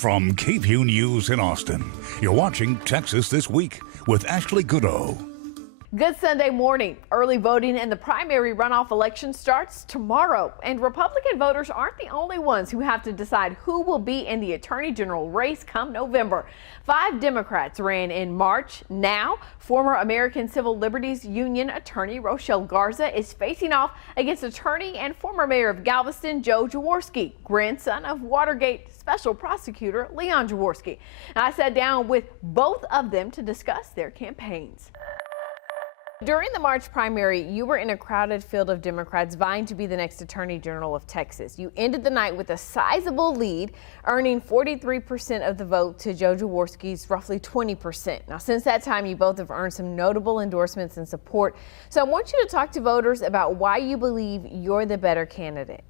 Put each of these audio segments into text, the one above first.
From KVUE News in Austin, you're watching Texas This Week with Ashley Goodo. Good Sunday morning. Early voting in the primary runoff election starts tomorrow, and Republican voters aren't the only ones who have to decide who will be in the Attorney General race come November. 5 Democrats ran in March. Now, former American Civil Liberties Union attorney Rochelle Garza is facing off against attorney and former mayor of Galveston Joe Jaworski, grandson of Watergate special prosecutor Leon Jaworski. I sat down with both of them to discuss their campaigns. During the March primary, you were in a crowded field of Democrats vying to be the next Attorney General of Texas. You ended the night with a sizable lead, earning 43% of the vote to Joe Jaworski's roughly 20%. Now, since that time, you both have earned some notable endorsements and support. So I want you to talk to voters about why you believe you're the better candidate.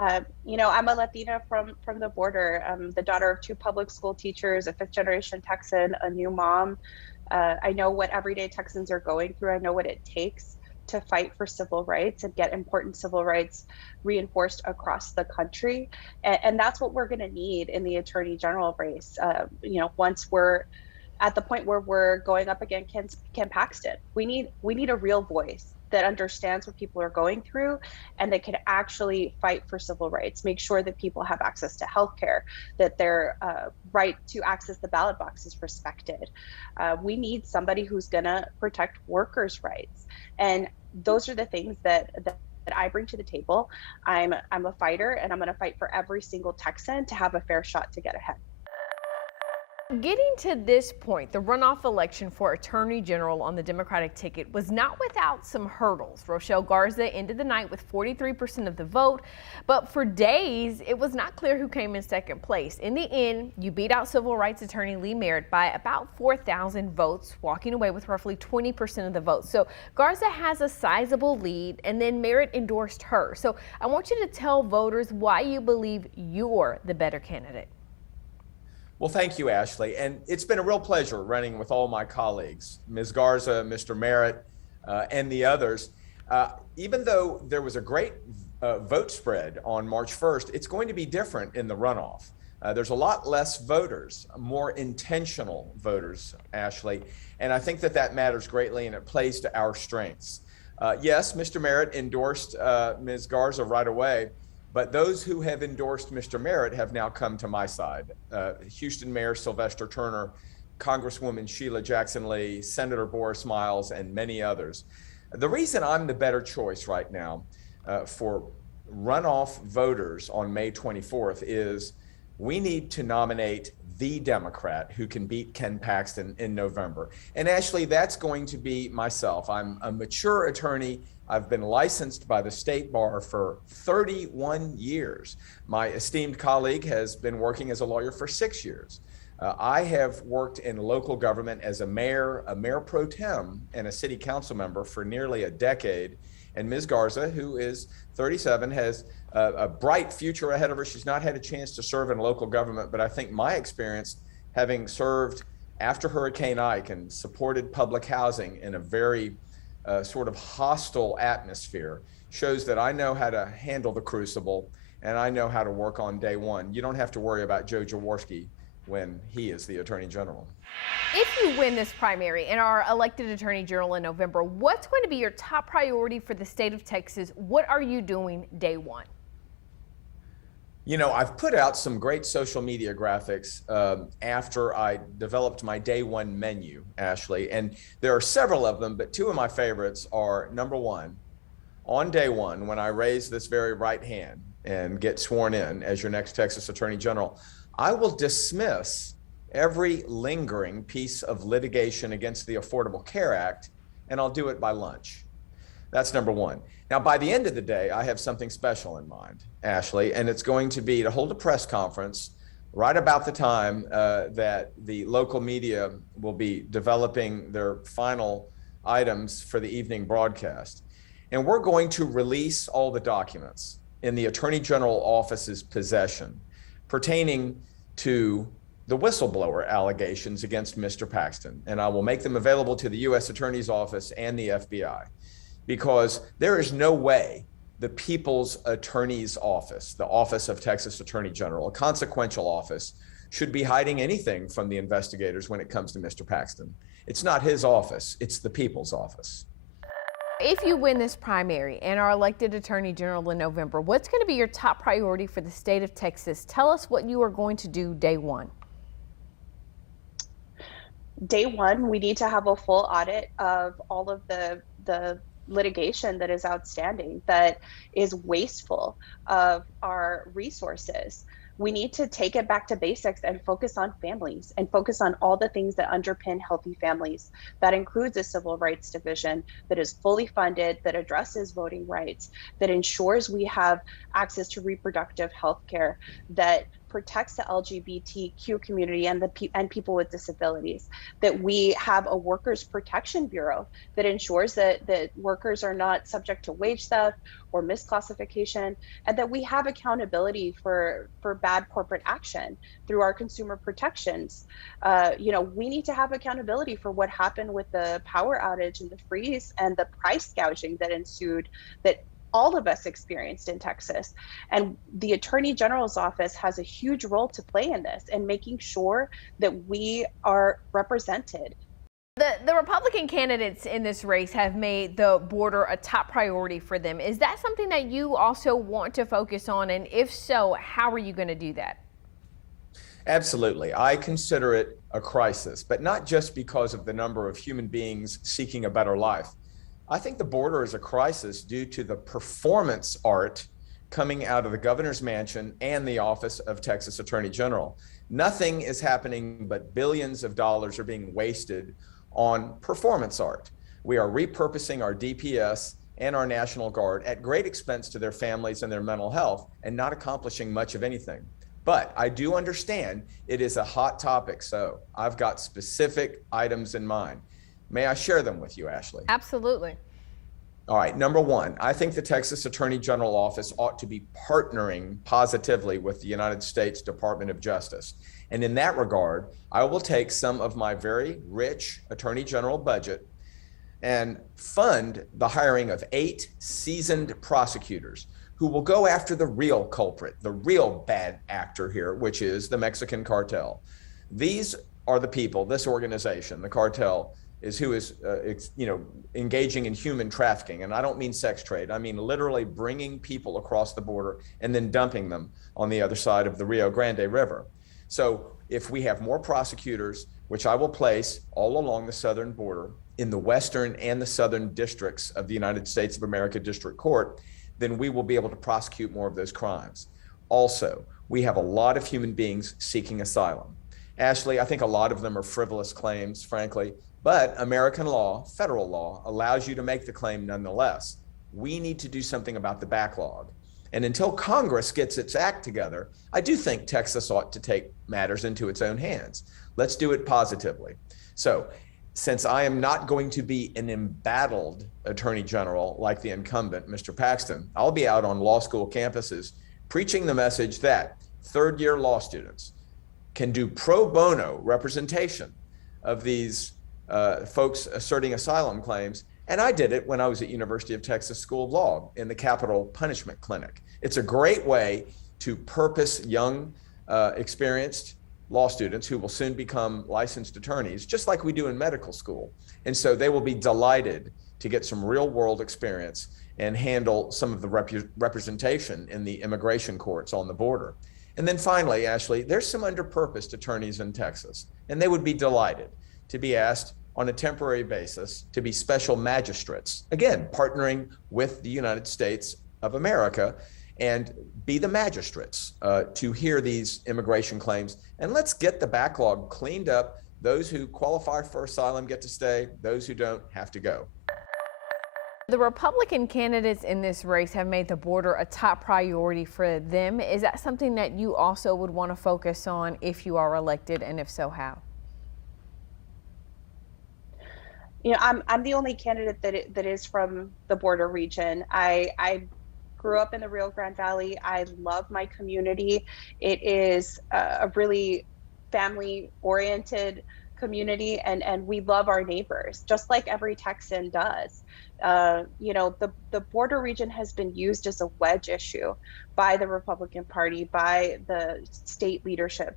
I'm a Latina from the border. I'm the daughter of 2 public school teachers, a 5th-generation Texan, a new mom. I know what everyday Texans are going through. I know what it takes to fight for civil rights and get important civil rights reinforced across the country. And that's what we're going to need in the Attorney General race. Once we're at the point where we're going up against Ken Paxton, we need a real voice that understands what people are going through and that can actually fight for civil rights, make sure that people have access to healthcare, that their right to access the ballot box is respected. We need somebody who's gonna protect workers' rights. And those are the things that I bring to the table. I'm a fighter, and I'm gonna fight for every single Texan to have a fair shot to get ahead. Getting to this point, the runoff election for Attorney General on the Democratic ticket was not without some hurdles. Rochelle Garza ended the night with 43% of the vote, but for days, it was not clear who came in second place. In the end, you beat out civil rights attorney Lee Merritt by about 4,000 votes, walking away with roughly 20% of the vote. So Garza has a sizable lead, and then Merritt endorsed her. So I want you to tell voters why you believe you're the better candidate. Well, thank you, Ashley. And it's been a real pleasure running with all my colleagues, Ms. Garza, Mr. Merritt, and the others. Even though there was a great vote spread on March 1st, it's going to be different in the runoff. There's a lot less voters, more intentional voters, Ashley. And I think that matters greatly, and it plays to our strengths. Yes, Mr. Merritt endorsed Ms. Garza right away. But those who have endorsed Mr. Merritt have now come to my side. Houston Mayor Sylvester Turner, Congresswoman Sheila Jackson Lee, Senator Boris Miles, and many others. The reason I'm the better choice right now for runoff voters on May 24th is we need to nominate the Democrat who can beat Ken Paxton in November. And Ashley, that's going to be myself. I'm a mature attorney. I've been licensed by the state bar for 31 years. My esteemed colleague has been working as a lawyer for 6 years. I have worked in local government as a mayor pro tem, and a city council member for nearly a decade. And Ms. Garza, who is 37, has a bright future ahead of her. She's not had a chance to serve in local government, but I think my experience, having served after Hurricane Ike and supported public housing in a very sort of hostile atmosphere, shows that I know how to handle the crucible, and I know how to work on day one. You don't have to worry about Joe Jaworski when he is the Attorney General. If you win this primary and are elected Attorney General in November, what's going to be your top priority for the state of Texas? What are you doing day one? You know, I've put out some great social media graphics after I developed my day one menu, Ashley, and there are several of them, but 2 of my favorites are, number 1, on day one, when I raise this very right hand and get sworn in as your next Texas Attorney General, I will dismiss every lingering piece of litigation against the Affordable Care Act, and I'll do it by lunch. That's number 1. Now, by the end of the day, I have something special in mind, Ashley, and it's going to be to hold a press conference right about the time that the local media will be developing their final items for the evening broadcast. And we're going to release all the documents in the Attorney General office's possession pertaining to the whistleblower allegations against Mr. Paxton. And I will make them available to the U.S. Attorney's Office and the FBI, because there is no way the People's Attorney's Office, the Office of Texas Attorney General, a consequential office, should be hiding anything from the investigators when it comes to Mr. Paxton. It's not his office, it's the people's office. If you win this primary and are elected Attorney General in November, what's going to be your top priority for the state of Texas? Tell us what you are going to do day one. Day one, we need to have a full audit of all of the litigation that is outstanding, that is wasteful of our resources. We need to take it back to basics and focus on families and focus on all the things that underpin healthy families. That includes a civil rights division that is fully funded, that addresses voting rights, that ensures we have access to reproductive health care, that protects the LGBTQ community and people with disabilities, that we have a workers protection bureau that ensures that workers are not subject to wage theft or misclassification, and that we have accountability for bad corporate action through our consumer protections. We need to have accountability for what happened with the power outage and the freeze and the price gouging that ensued, that all of us experienced in Texas. And the Attorney General's office has a huge role to play in this and making sure that we are represented. The Republican candidates in this race have made the border a top priority for them. Is that something that you also want to focus on? And if so, how are you going to do that? Absolutely. I consider it a crisis, but not just because of the number of human beings seeking a better life. I think the border is a crisis due to the performance art coming out of the governor's mansion and the office of Texas Attorney General. Nothing is happening, but billions of dollars are being wasted on performance art. We are repurposing our DPS and our National Guard at great expense to their families and their mental health and not accomplishing much of anything. But I do understand it is a hot topic, so I've got specific items in mind. May I share them with you, Ashley? Absolutely. All right, number one, I think the Texas Attorney General Office ought to be partnering positively with the United States Department of Justice. And in that regard, I will take some of my very rich Attorney General budget and fund the hiring of 8 seasoned prosecutors who will go after the real culprit, the real bad actor here, which is the Mexican cartel. These are the people, this organization, the cartel, is who is engaging in human trafficking. And I don't mean sex trade. I mean literally bringing people across the border and then dumping them on the other side of the Rio Grande River. So if we have more prosecutors, which I will place all along the southern border in the western and the southern districts of the United States of America District Court, then we will be able to prosecute more of those crimes. Also, we have a lot of human beings seeking asylum. Ashley, I think a lot of them are frivolous claims, frankly. But American law, federal law, allows you to make the claim nonetheless. We need to do something about the backlog. And until Congress gets its act together, I do think Texas ought to take matters into its own hands. Let's do it positively. So, since I am not going to be an embattled Attorney General like the incumbent, Mr. Paxton, I'll be out on law school campuses preaching the message that third-year law students can do pro bono representation of these folks asserting asylum claims. And I did it when I was at University of Texas School of Law in the Capital Punishment Clinic. It's a great way to purpose young, experienced law students who will soon become licensed attorneys, just like we do in medical school. And so they will be delighted to get some real world experience and handle some of the representation in the immigration courts on the border. And then finally, Ashley, there's some underpurposed attorneys in Texas, and they would be delighted to be asked on a temporary basis to be special magistrates, again, partnering with the United States of America and be the magistrates to hear these immigration claims. And let's get the backlog cleaned up. Those who qualify for asylum get to stay. Those who don't have to go. The Republican candidates in this race have made the border a top priority for them. Is that something that you also would want to focus on if you are elected, and if so, how? I'm the only candidate that is from the border region. I grew up in the Rio Grande Valley. I love my community. It is a really family-oriented community, and we love our neighbors, just like every Texan does. The border region has been used as a wedge issue by the Republican Party, by the state leadership.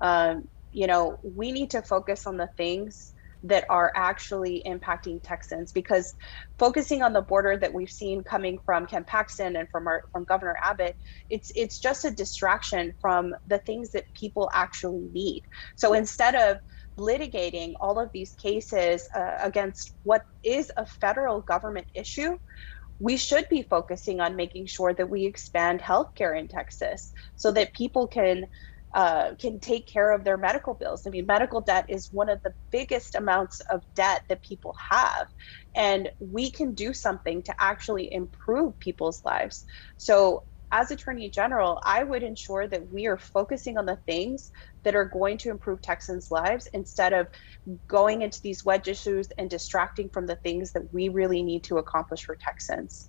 We need to focus on the things that are actually impacting Texans, because focusing on the border that we've seen coming from Ken Paxton and from Governor Abbott, it's just a distraction from the things that people actually need. So instead of litigating all of these cases against what is a federal government issue, we should be focusing on making sure that we expand healthcare in Texas so that people can take care of their medical bills. I mean, medical debt is one of the biggest amounts of debt that people have, and we can do something to actually improve people's lives. So as Attorney General, I would ensure that we are focusing on the things that are going to improve Texans' lives instead of going into these wedge issues and distracting from the things that we really need to accomplish for Texans.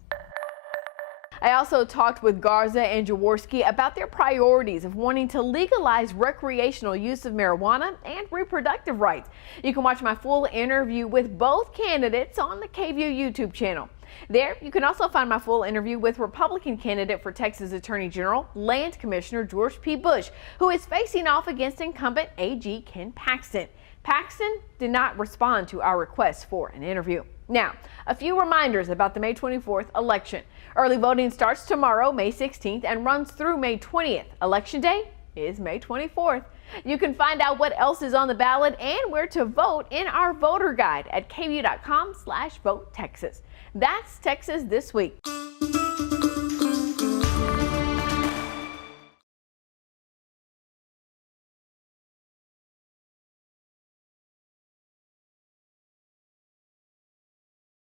I also talked with Garza and Jaworski about their priorities of wanting to legalize recreational use of marijuana and reproductive rights. You can watch my full interview with both candidates on the KVUE YouTube channel. There, you can also find my full interview with Republican candidate for Texas Attorney General, Land Commissioner George P. Bush, who is facing off against incumbent AG Ken Paxton. Paxton did not respond to our request for an interview. Now, a few reminders about the May 24th election. Early voting starts tomorrow, May 16th, and runs through May 20th. Election day is May 24th. You can find out what else is on the ballot and where to vote in our voter guide at KVUE.com/votetexas. That's Texas This Week.